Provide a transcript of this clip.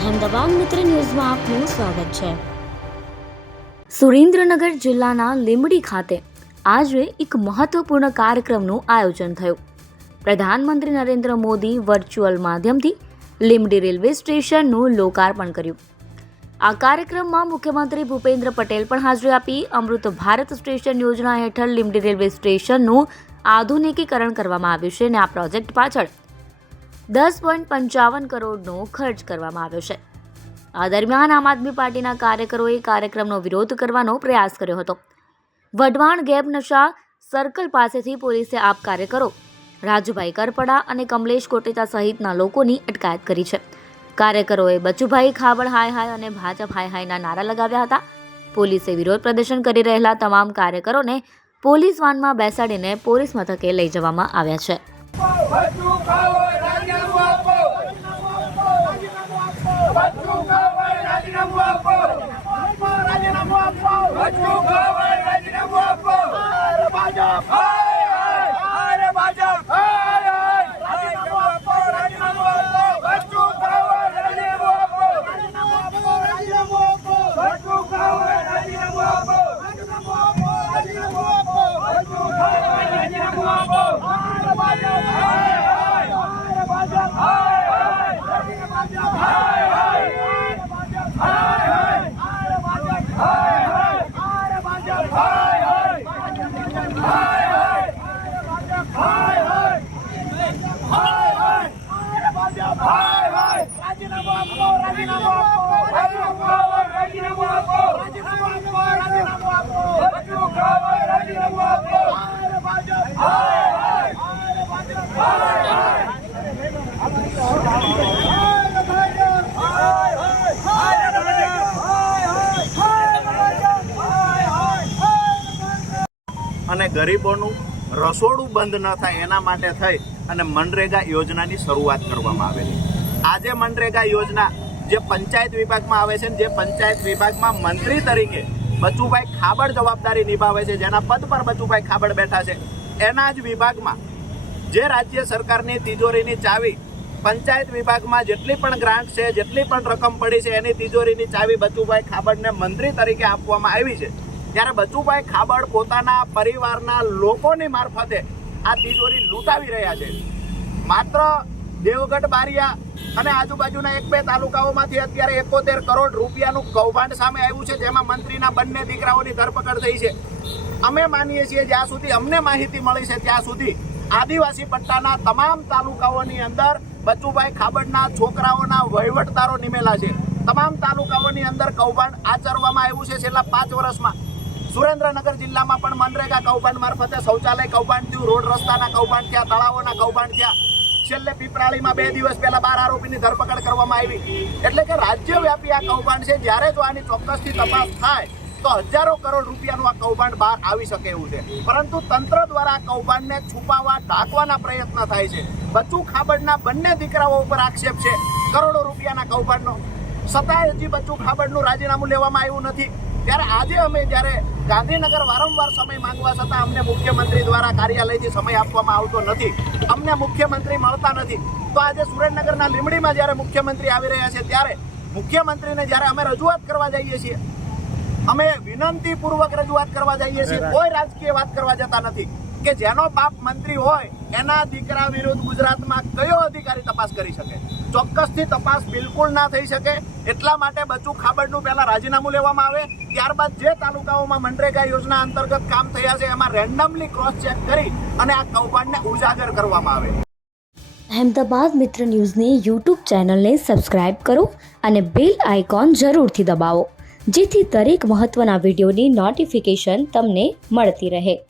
અહેમદાબાદ મિત્ર ન્યૂઝમાં આપનું સ્વાગત છે. સુરેન્દ્રનગર જિલ્લાના લીંબડી ખાતે આજે એક મહત્વપૂર્ણ કાર્યક્રમનું આયોજન થયું. પ્રધાનમંત્રી નરેન્દ્ર મોદી વર્ચ્યુઅલ માધ્યમથી લીંબડી રેલવે સ્ટેશનનું લોકાર્પણ કર્યું. આ કાર્યક્રમમાં મુખ્યમંત્રી ભૂપેન્દ્ર પટેલ પણ હાજરી આપી, અમૃત ભારત સ્ટેશન યોજના હેઠળ લીંબડી રેલવે સ્ટેશનનું આધુનિકીકરણ કરવામાં આવ્યું છે અને આ પ્રોજેક્ટ પાછળ દસ પોઈન્ટ પંચાવન કરોડનો ખર્ચ કરવામાં આવ્યો છે. આ દરમિયાન આમ આદમી પાર્ટીના કાર્યકરોએ કાર્યક્રમનો વિરોધ કરવાનો પ્રયાસ કર્યો હતો. વઢવાણ ગેબ નશા સર્કલ પાસેથી પોલીસે આપ કાર્યકરો રાજુભાઈ કરપડા અને કમલેશ કોટેચા સહિતના લોકોની અટકાયત કરી છે. કાર્યકરોએ બચુભાઈ ખાબડ હાય હાય અને ભાજપ હાય હાયના નારા લગાવ્યા હતા. પોલીસે વિરોધ પ્રદર્શન કરી રહેલા તમામ કાર્યકરોને પોલીસ વાનમાં બેસાડીને પોલીસ મથકે લઈ જવામાં આવ્યા છે. બચ્ચું ખાવો રાજીનામું આપો બચ્ચું ખાવો રાજીનામું આપો રાજીનામું આપો બચ્ચું ખાવો રાજીનામું આપો અરે ભાજપ અરે ભાજપ રાજીનામું આપો રાજીનામું આપો બચ્ચું ખાવો રાજીનામું આપો રાજીનામું આપો રાજીનામું આપો બચ્ચું ખાવો રાજીનામું આપો રાજીનામું આપો રાજીનામું આપો બચ્ચું ખાવો રાજીનામું આપો અરે ભાજપ અરે ભાજપ અને ગરીબોનું રસોડું બંધ ન થાય એના માટે થઈ અને મનરેગા યોજનાની શરૂઆત કરવામાં આવેલી. આજે મનરેગા યોજના જે પંચાયત વિભાગમાં આવે છે જે પંચાયત વિભાગમાં મંત્રી તરીકે બચુભાઈ ખાબડ જવાબદારી નિભાવે છે, જેના પદ પર બચુભાઈ ખાબડ બેઠા છે, એના જ વિભાગમાં જે રાજ્ય સરકારની તિજોરીની ચાવી પંચાયત વિભાગમાં જેટલી પણ ગ્રાન્ટ છે, જેટલી પણ રકમ પડી છે, એની તિજોરીની ચાવી બચુભાઈ ખાબડને મંત્રી તરીકે આપવામાં આવી છે. ત્યારે બચુભાઈ ખાબડ પોતાના પરિવારના લોકોની મારફતે આ તિજોરી લૂંટાવી રહ્યા છે. માત્ર દેવગઢ બારિયા અને આજુબાજુના એક બે તાલુકાઓમાંથી અત્યારે એકોતેર કરોડ રૂપિયાનું કૌભાંડ સામે આવ્યું છે, જેમાં મંત્રીના બંને દીકરાઓની ધરપકડ થઈ છે. અમે માનીએ છીએ જ્યાં સુધી અમને માહિતી મળી છે, ત્યાં સુધી આદિવાસી પટ્ટાના તમામ તાલુકાઓની અંદર બચુભાઈ ખાબડના છોકરાઓના વહીવટદારો નિમેલા છે. તમામ તાલુકાઓની અંદર કૌભાંડ આચરવામાં આવ્યું છે છેલ્લા પાંચ વર્ષમાં. સુરેન્દ્રનગર જિલ્લામાં પણ મનરેગા કૌભાંડ મારફતે શૌચાલય કૌભાંડ થયું, રોડ રસ્તાના કૌભાંડ થયા, તળાવોના કૌભાંડ થયા. છેલ્લે પીપરાળીમાં બે દિવસ પહેલા બાર આરોપીની ધરપકડ કરવામાં આવી. એટલે કે રાજ્યવ્યાપી આ કૌભાંડ છે. જ્યારે જો આની ચોક્કસથી તપાસ થાય, તો હજારો કરોડ રૂપિયાનું આ કૌભાંડ બહાર આવી શકે એવું છે. પરંતુ તંત્ર દ્વારા આ કૌભાંડને છુપાવવા, ઢાંકવાના પ્રયત્ન થાય છે. બચ્ચુ ખાબડના બંને દીકરાઓ ઉપર આક્ષેપ છે. કરોડો રૂપિયાના કૌભાંડનો. છતાંય હજી બચ્ચુ ખાબડનું રાજીનામું લેવામાં આવ્યું નથી. ત્યારે આજે અમે જ્યારે ગાંધીનગર વારંવાર સમય માંગવા છતાં અમને મુખ્યમંત્રી દ્વારા કાર્યાલયથી સમય આપવામાં આવતો નથી અમને મુખ્યમંત્રી મળતા નથી તો આજે સુરેન્દ્રનગરના લીમડીમાં જ્યારે મુખ્યમંત્રી આવી રહ્યા છે ત્યારે મુખ્યમંત્રીને જ્યારે અમે રજૂઆત કરવા જઈએ છીએ અમે વિનંતીપૂર્વક રજૂઆત કરવા જઈએ છીએ કોઈ રાજકીય વાત કરવા જતા નથી કે જેનો બાપ મંત્રી હોય એના દીકરા વિરુદ્ધ ગુજરાતમાં કયો અધિકારી તપાસ કરી શકે? ચોક્કસથી તપાસ બિલકુલ ના થઈ શકે. એટલા માટે બચુ ખાબડનું પહેલાં રાજીનામું લેવામાં આવે. ત્યારબાદ જે તાલુકાઓમાં મનરેગા યોજના અંતર્ગત કામ થયા છે, એમાં રેન્ડમલી ક્રોસ ચેક કરી અને આ કૌભાંડને ઉજાગર કરવામાં આવે. અહેમદાબાદ મિત્ર ન્યૂઝની યુટ્યુબ ચેનલને સબસ્ક્રાઇબ કરો અને બેલ આઇકોન જરૂરથી દબાવો, જેથી દરેક મહત્ત્વના વિડીયોની નોટિફિકેશન તમને મળતી રહે.